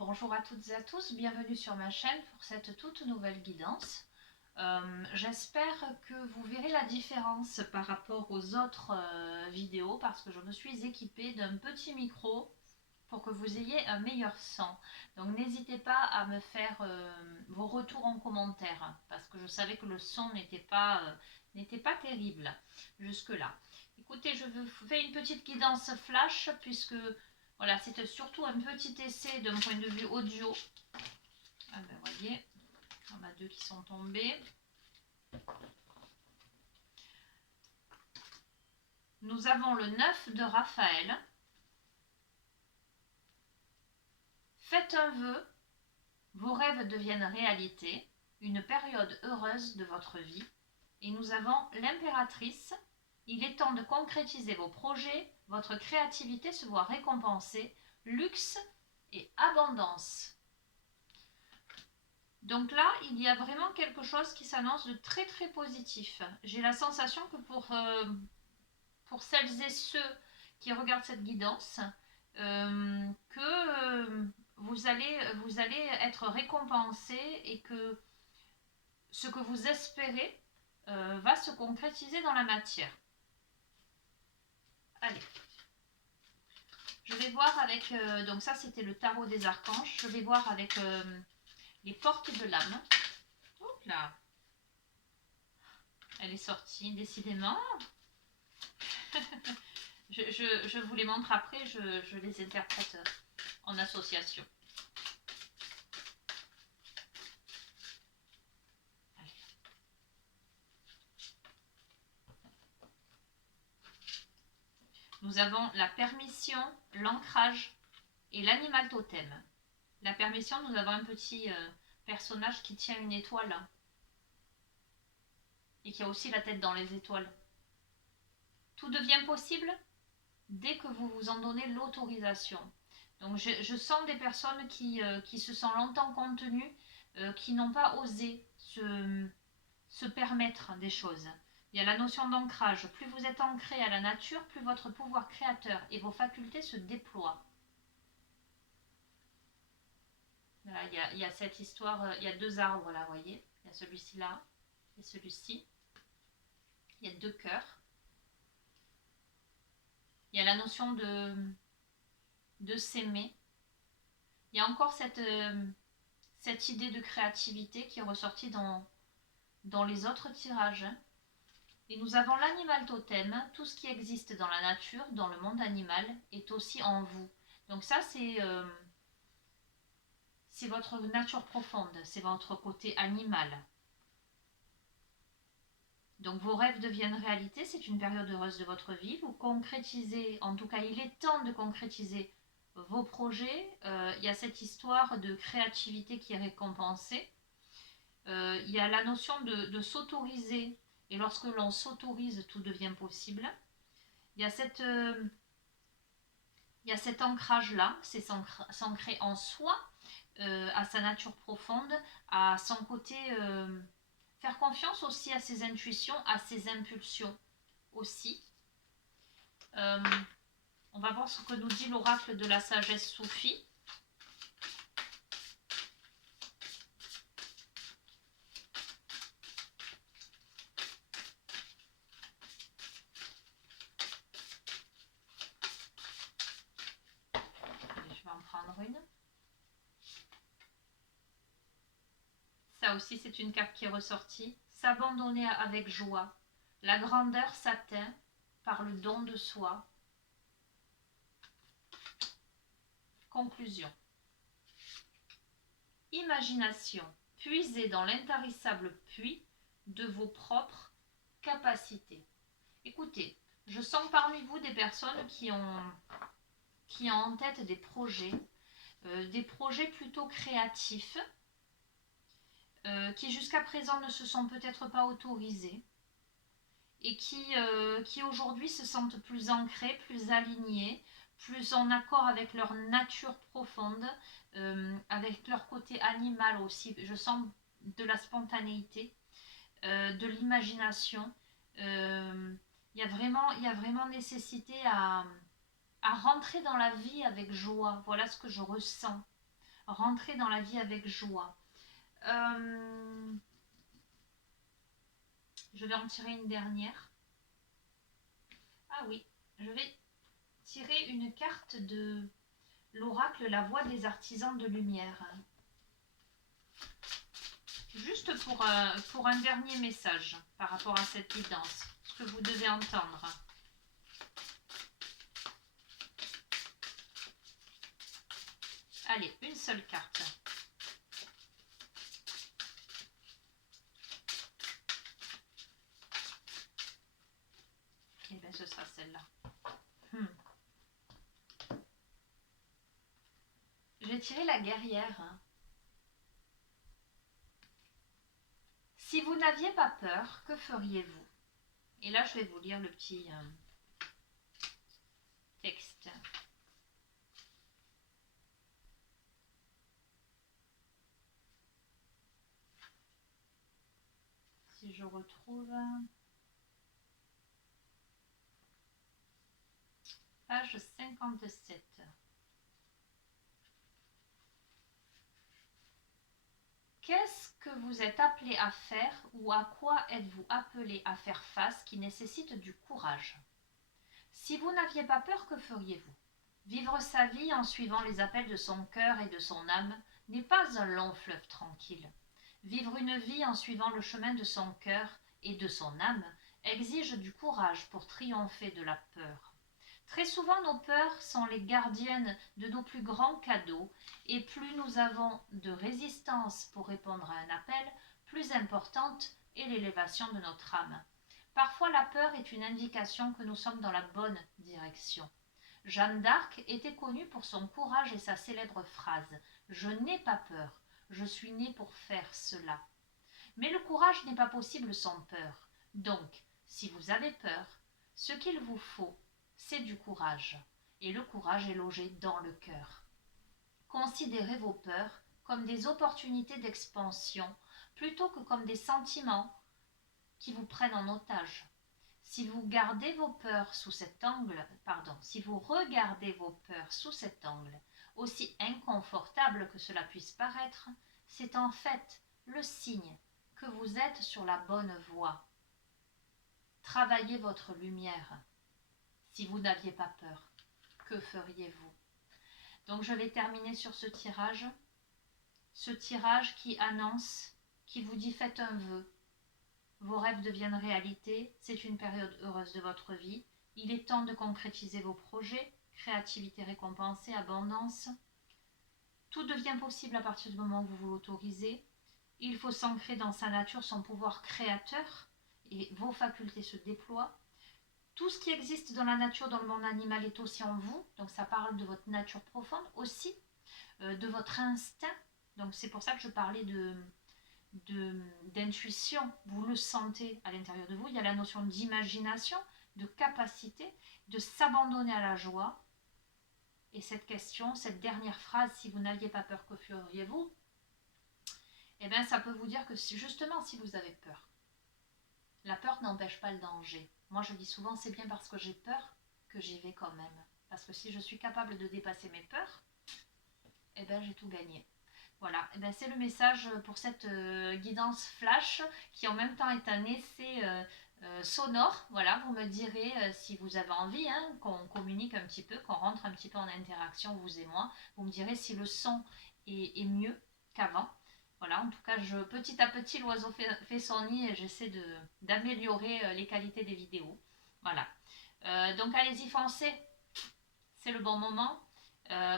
Bonjour à toutes et à tous, bienvenue sur ma chaîne pour cette toute nouvelle guidance. J'espère que vous verrez la différence par rapport aux autres vidéos parce que je me suis équipée d'un petit micro pour que vous ayez un meilleur son. Donc n'hésitez pas à me faire vos retours en commentaire parce que je savais que le son n'était pas terrible jusque-là. Écoutez, je vous fais une petite guidance flash puisque voilà, c'était surtout un petit essai d'un point de vue audio. Ah ben voyez, on a deux qui sont tombés. Nous avons le 9 de Raphaël. Faites un vœu, vos rêves deviennent réalité, une période heureuse de votre vie. Et nous avons l'impératrice. Il est temps de concrétiser vos projets, votre créativité se voit récompensée, luxe et abondance. Donc là, il y a vraiment quelque chose qui s'annonce de très très positif. J'ai la sensation que pour celles et ceux qui regardent cette guidance, que vous allez être récompensés et que ce que vous espérez va se concrétiser dans la matière. Allez, je vais voir avec, donc ça c'était le tarot des archanges, je vais voir avec les portes de l'âme. Oups là, elle est sortie décidément. Je vous les montre après, je les interprète en association. Allez. Nous avons la permission, l'ancrage et l'animal totem. La permission, nous avons un petit personnage qui tient une étoile et qui a aussi la tête dans les étoiles. Tout devient possible dès que vous vous en donnez l'autorisation. Donc je sens des personnes qui se sont longtemps contenues, qui n'ont pas osé se permettre des choses. Il y a la notion d'ancrage. Plus vous êtes ancré à la nature, plus votre pouvoir créateur et vos facultés se déploient. Voilà, il y a cette histoire, il y a deux arbres là, vous voyez. Il y a celui-ci là et celui-ci. Il y a deux cœurs. Il y a la notion de s'aimer. Il y a encore cette idée de créativité qui est ressortie dans les autres tirages. Et nous avons l'animal totem. Tout ce qui existe dans la nature, dans le monde animal, est aussi en vous. Donc ça, c'est votre nature profonde, c'est votre côté animal. Donc vos rêves deviennent réalité, c'est une période heureuse de votre vie. Vous concrétisez, en tout cas il est temps de concrétiser vos projets. Il y a cette histoire de créativité qui est récompensée. Il y a la notion de s'autoriser, et lorsque l'on s'autorise, tout devient possible. Il y a cet ancrage-là, c'est s'ancrer en soi, à sa nature profonde, à son côté, faire confiance aussi à ses intuitions, à ses impulsions aussi. On va voir ce que nous dit l'oracle de la sagesse soufie. Allez, je vais en prendre une. Ça aussi, c'est une carte qui est ressortie. S'abandonner avec joie. La grandeur s'atteint par le don de soi. Conclusion. Imagination. Puisez dans l'intarissable puits de vos propres capacités. Écoutez, je sens parmi vous des personnes qui ont en tête des projets plutôt créatifs, qui jusqu'à présent ne se sont peut-être pas autorisés et qui aujourd'hui se sentent plus ancrés, plus alignés, plus en accord avec leur nature profonde, avec leur côté animal aussi. Je sens de la spontanéité, de l'imagination. Il y a vraiment nécessité à rentrer dans la vie avec joie. Voilà ce que je ressens. rentrer dans la vie avec joie. Je vais en tirer une dernière. Ah oui, je vais tirer une carte de l'oracle La Voix des artisans de lumière. Juste pour un dernier message par rapport à cette guidance, ce que vous devez entendre. Allez, une seule carte. Et bien ce sera celle-là. J'ai tiré la guerrière. Si vous n'aviez pas peur, que feriez-vous? Et là, je vais vous lire le petit texte. Si je retrouve... Page 57. Qu'est-ce que vous êtes appelé à faire ou à quoi êtes-vous appelé à faire face qui nécessite du courage? Si vous n'aviez pas peur, que feriez-vous? Vivre sa vie en suivant les appels de son cœur et de son âme n'est pas un long fleuve tranquille. Vivre une vie en suivant le chemin de son cœur et de son âme exige du courage pour triompher de la peur. Très souvent, nos peurs sont les gardiennes de nos plus grands cadeaux, et plus nous avons de résistance pour répondre à un appel, plus importante est l'élévation de notre âme. Parfois, la peur est une indication que nous sommes dans la bonne direction. Jeanne d'Arc était connue pour son courage et sa célèbre phrase « Je n'ai pas peur, je suis née pour faire cela ». Mais le courage n'est pas possible sans peur. Donc, si vous avez peur, ce qu'il vous faut, c'est du courage. Et le courage est logé dans le cœur. Considérez vos peurs comme des opportunités d'expansion plutôt que comme des sentiments qui vous prennent en otage. Si vous regardez vos peurs sous cet angle, aussi inconfortable que cela puisse paraître, c'est en fait le signe que vous êtes sur la bonne voie. Travaillez votre lumière. Si vous n'aviez pas peur, que feriez-vous? Donc je vais terminer sur ce tirage qui annonce, qui vous dit faites un vœu. Vos rêves deviennent réalité, c'est une période heureuse de votre vie. Il est temps de concrétiser vos projets, créativité récompensée, abondance. Tout devient possible à partir du moment où vous vous l'autorisez. Il faut s'ancrer dans sa nature, son pouvoir créateur, et vos facultés se déploient. Tout ce qui existe dans la nature, dans le monde animal, est aussi en vous. Donc ça parle de votre nature profonde aussi, de votre instinct. Donc c'est pour ça que je parlais d'intuition. Vous le sentez à l'intérieur de vous. Il y a la notion d'imagination, de capacité, de s'abandonner à la joie. Et cette question, cette dernière phrase, si vous n'aviez pas peur, que feriez-vous? Eh bien, ça peut vous dire que justement, si vous avez peur, la peur n'empêche pas le danger. Moi, je dis souvent, c'est bien parce que j'ai peur que j'y vais quand même. Parce que si je suis capable de dépasser mes peurs, eh bien, j'ai tout gagné. Voilà, eh bien, c'est le message pour cette guidance flash qui en même temps est un essai sonore. Voilà, vous me direz si vous avez envie qu'on communique un petit peu, qu'on rentre un petit peu en interaction, vous et moi. Vous me direz si le son est mieux qu'avant. Voilà, en tout cas, petit à petit, l'oiseau fait son nid et j'essaie d'améliorer les qualités des vidéos. Voilà. Donc, allez-y, foncez. C'est le bon moment.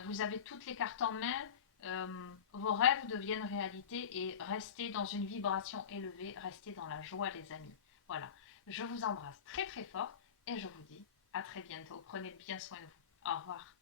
Vous avez toutes les cartes en main. Vos rêves deviennent réalité et restez dans une vibration élevée. Restez dans la joie, les amis. Voilà. Je vous embrasse très très fort et je vous dis à très bientôt. Prenez bien soin de vous. Au revoir.